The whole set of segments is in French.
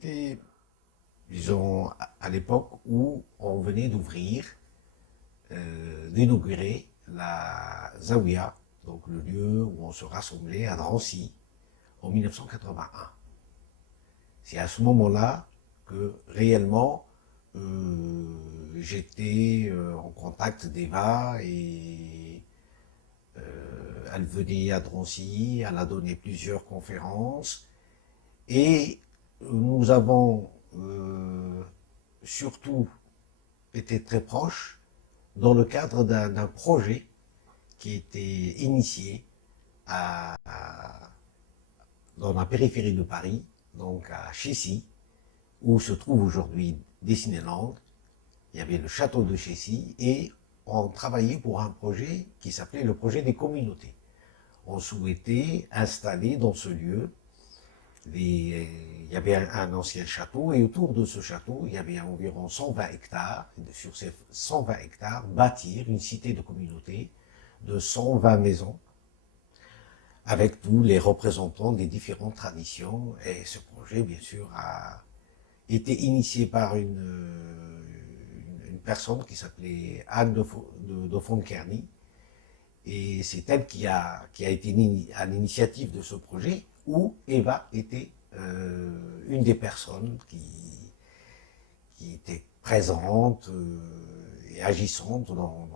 c'était, disons, à l'époque où on venait d'inaugurer la Zawiya, donc le lieu où on se rassemblait à Drancy en 1981. C'est à ce moment-là que réellement j'étais en contact d'Eva et elle venait à Drancy, elle a donné plusieurs conférences et nous avons surtout été très proches dans le cadre d'un projet qui était initié dans la périphérie de Paris, donc à Chessy, où se trouve aujourd'hui Disneyland. Il y avait le château de Chessy et on travaillait pour un projet qui s'appelait le projet des communautés. On souhaitait installer dans ce lieu il y avait un ancien château et autour de ce château, il y avait environ 120 hectares. Et sur ces 120 hectares, bâtir une cité de communauté de 120 maisons avec tous les représentants des différentes traditions. Et ce projet, bien sûr, a été initié par une personne qui s'appelait Anne de Fonkerny. Et c'est elle qui a été à l'initiative de ce projet, où Eva était une des personnes qui était présente et agissante dans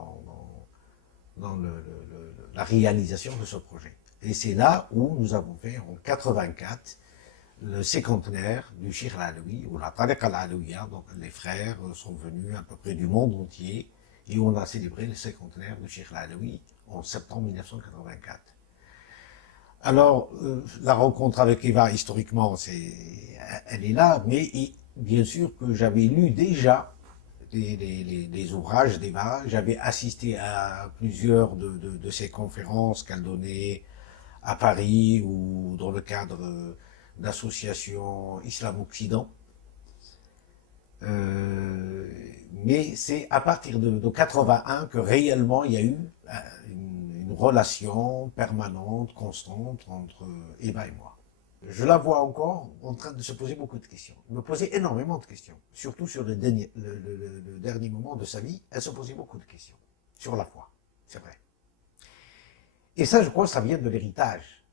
la réalisation de ce projet. Et c'est là où nous avons fait en 84 le cinquantenaire du Cheikh Al-Alaoui, ou la Tariqa Al-Alaouia. Donc les frères sont venus à peu près du monde entier et on a célébré le cinquantenaire du Cheikh Al-Alaoui en septembre 1984. Alors, la rencontre avec Eva, historiquement, elle est là, mais bien sûr que j'avais lu déjà les ouvrages d'Eva, j'avais assisté à plusieurs de ses conférences qu'elle donnait à Paris ou dans le cadre d'associations Islam-Occident. Mais c'est à partir de 81 que réellement il y a eu une relation permanente, constante entre Eva et moi. Je la vois encore en train de se poser beaucoup de questions. Elle me posait énormément de questions, surtout sur le dernier moment de sa vie. Elle se posait beaucoup de questions sur la foi, c'est vrai. Et ça, je crois, ça vient de l'héritage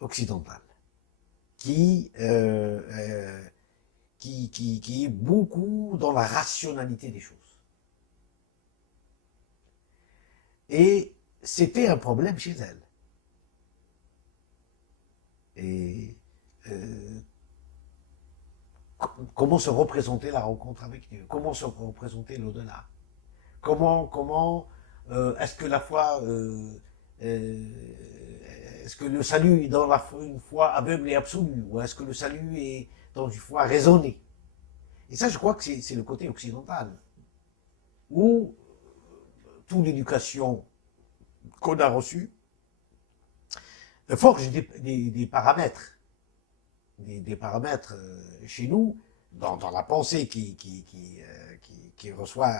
occidental, qui, euh, euh, qui est beaucoup dans la rationalité des choses. Et c'était un problème chez elle. Et comment se représenter la rencontre avec Dieu? Comment se représenter l'au-delà? Comment est-ce que la foi, est-ce que le salut est dans une foi aveugle et absolue, ou est-ce que le salut est dans une foi raisonnée? Et ça, je crois que c'est le côté occidental, où toute l'éducation qu'on a reçue forge des paramètres, des paramètres chez nous, dans la pensée qui reçoit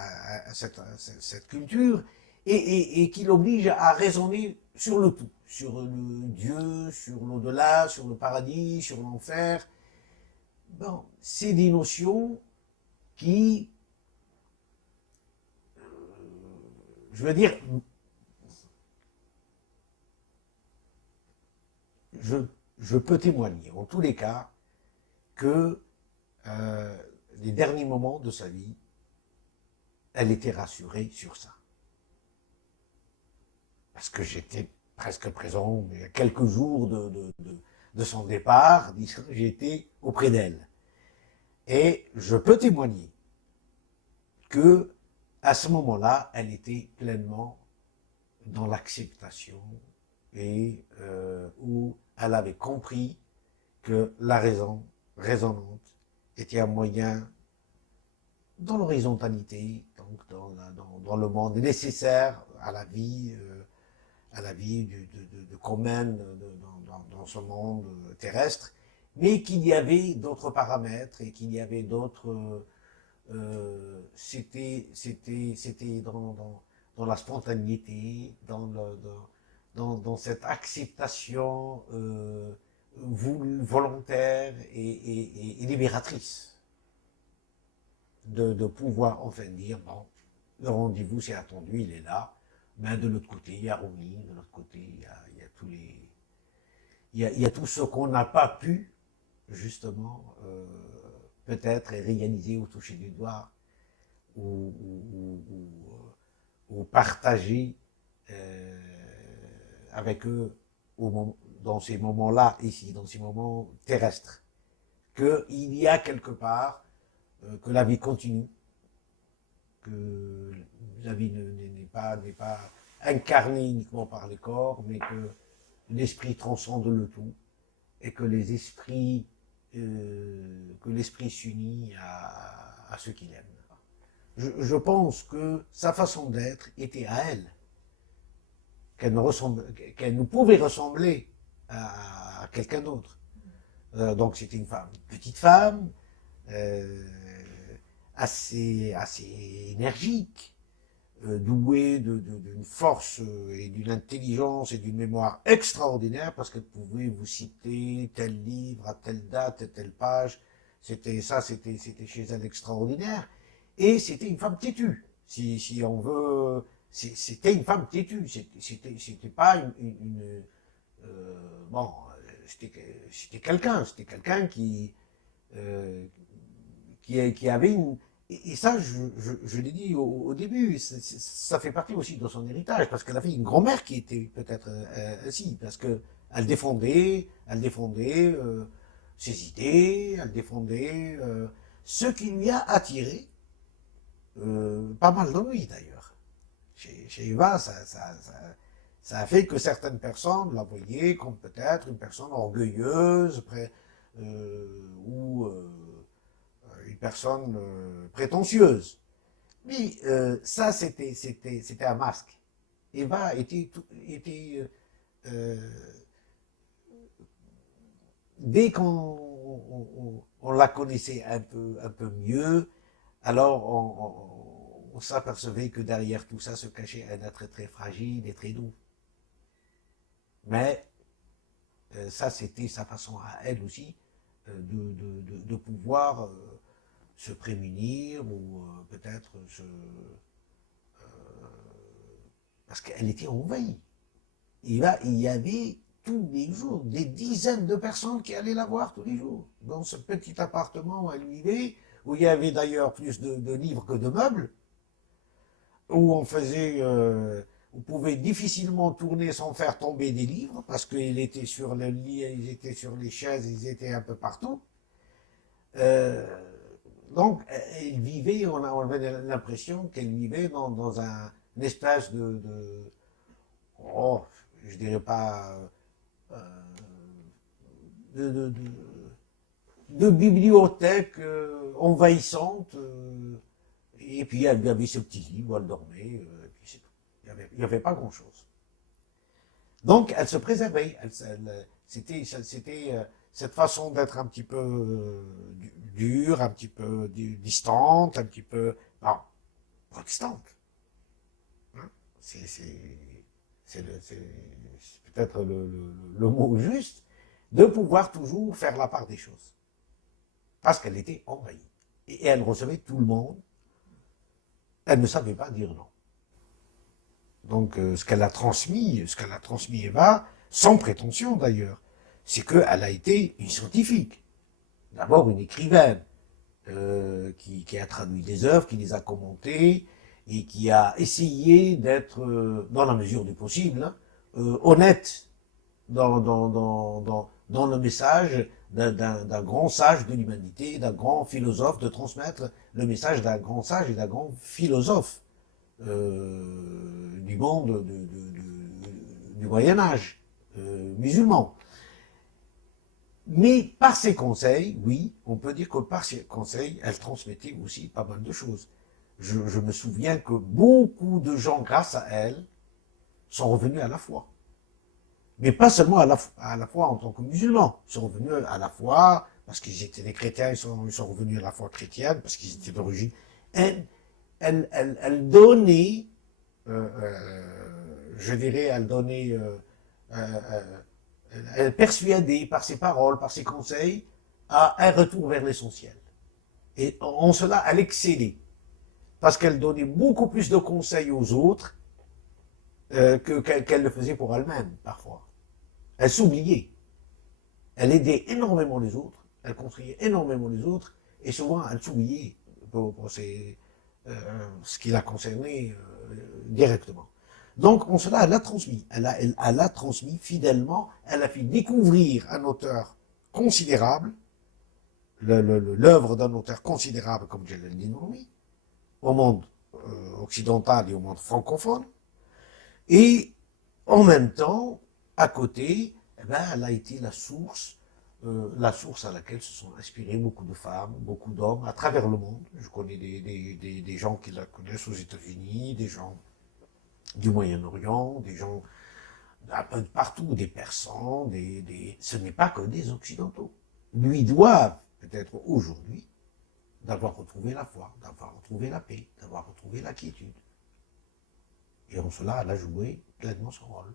cette culture, et qui l'oblige à raisonner sur le tout, sur le Dieu, sur l'au-delà, sur le paradis, sur l'enfer. Bon, c'est des notions qui, je veux dire, je, je peux témoigner, en tous les cas, que les derniers moments de sa vie, elle était rassurée sur ça. Parce que j'étais presque présent, il y a quelques jours de son départ, j'étais auprès d'elle. Et je peux témoigner que à ce moment-là, elle était pleinement dans l'acceptation et où elle avait compris que la raison raisonnante était un moyen dans l'horizontalité, donc dans le monde nécessaire à la vie qu'on mène dans ce monde terrestre, mais qu'il y avait d'autres paramètres et qu'il y avait d'autres. C'était dans la spontanéité, dans cette acceptation volontaire et libératrice de pouvoir enfin dire, bon, le rendez-vous c'est attendu, il est là, mais de l'autre côté, il y a Rumi, de l'autre côté, il y a tous les... il y a tout ce qu'on n'a pas pu, justement, peut-être réaliser ou toucher du doigt, ou partager avec eux dans ces moments-là, ici, dans ces moments terrestres, qu'il y a quelque part que la vie continue, que la vie n'est pas incarnée uniquement par les corps, mais que l'esprit transcende le tout, et que les esprits, que l'esprit s'unit à ceux qu'il aime. Je pense que sa façon d'être était à elle, qu'elle ne pouvait ressembler à quelqu'un d'autre. Donc c'était une femme, petite femme, assez énergique, douée d'une force et d'une intelligence et d'une mémoire extraordinaire, parce qu'elle pouvait vous citer tel livre à telle date, à telle page. C'était chez elle extraordinaire. Et c'était une femme têtue, si on veut. C'était une femme têtue. C'était pas bon, c'était quelqu'un euh, qui avait une... Et ça, je l'ai dit au début, ça fait partie aussi de son héritage, parce qu'elle avait une grand-mère qui était peut-être ainsi, parce que elle défendait ses idées, elle défendait ce qui lui a attiré pas mal d'ennuis d'ailleurs. Chez Eva, ça a fait que certaines personnes la voyaient comme peut-être une personne orgueilleuse, ou une personne prétentieuse. Mais ça, c'était un masque. Eva était dès qu'on la connaissait un peu mieux, alors on s'apercevait que derrière tout ça se cachait un être très fragile et très doux. Mais ça, c'était sa façon à elle aussi de pouvoir se prémunir ou peut-être parce qu'elle était envahie. Et là, il y avait tous les jours des dizaines de personnes qui allaient la voir tous les jours dans ce petit appartement où elle vivait, où il y avait d'ailleurs plus de livres que de meubles, où on pouvait difficilement tourner sans faire tomber des livres parce qu'ils étaient sur le lit, ils étaient sur les chaises, ils étaient un peu partout. Euh, donc, elle vivait, on avait l'impression qu'elle vivait dans une espèce oh, je dirais pas, euh, de, de, de, de bibliothèque envahissante. Et puis, elle avait ce petit lit où elle dormait. Puis c'est tout. Il n'y avait pas grand-chose. Donc, elle se préservait. C'était cette façon d'être un petit peu dure, un petit peu distante, un petit peu non, protestante. Hein. C'est peut-être le mot juste de pouvoir toujours faire la part des choses. Parce qu'elle était envahie. Et elle recevait tout le monde. Elle ne savait pas dire non. Donc, ce qu'elle a transmis Eva, sans prétention d'ailleurs, c'est qu'elle a été une scientifique. D'abord une écrivaine, qui a traduit des œuvres, qui les a commentées, et qui a essayé d'être, dans la mesure du possible, hein, honnête dans le message d'un grand sage de l'humanité, d'un grand philosophe, de transmettre le message d'un grand sage et d'un grand philosophe du monde du Moyen-Âge musulman. Mais par ses conseils, oui, on peut dire que par ses conseils, elle transmettait aussi pas mal de choses. Je me souviens que beaucoup de gens, grâce à elle, sont revenus à la foi. Mais pas seulement à la foi en tant que musulmans. Ils sont revenus à la foi parce qu'ils étaient des chrétiens, ils sont revenus à la foi chrétienne parce qu'ils étaient d'origine. Elle donnait, je dirais, elle donnait Elle persuadait par ses paroles, par ses conseils, à un retour vers l'essentiel. Et en cela, elle excellait. Parce qu'elle donnait beaucoup plus de conseils aux autres qu'elle le faisait pour elle-même, parfois. Elle s'oubliait. Elle aidait énormément les autres, elle conseillait énormément les autres, et souvent elle s'oubliait pour ce qui la concernait directement. Donc, en cela, elle l'a transmis. Elle l'a transmis fidèlement. Elle a fait découvrir un auteur considérable, l'œuvre d'un auteur considérable comme Jalaluddin Rumi, au monde occidental et au monde francophone. Et en même temps, à côté, eh ben, elle a été la source à laquelle se sont inspirées beaucoup de femmes, beaucoup d'hommes à travers le monde. Je connais des gens qui la connaissent aux États-Unis, des gens du Moyen-Orient, des gens un peu de partout, des Persans, ce n'est pas que des Occidentaux. Lui doivent, peut-être aujourd'hui, d'avoir retrouvé la foi, d'avoir retrouvé la paix, d'avoir retrouvé la quiétude. Et en cela, elle a joué pleinement son rôle.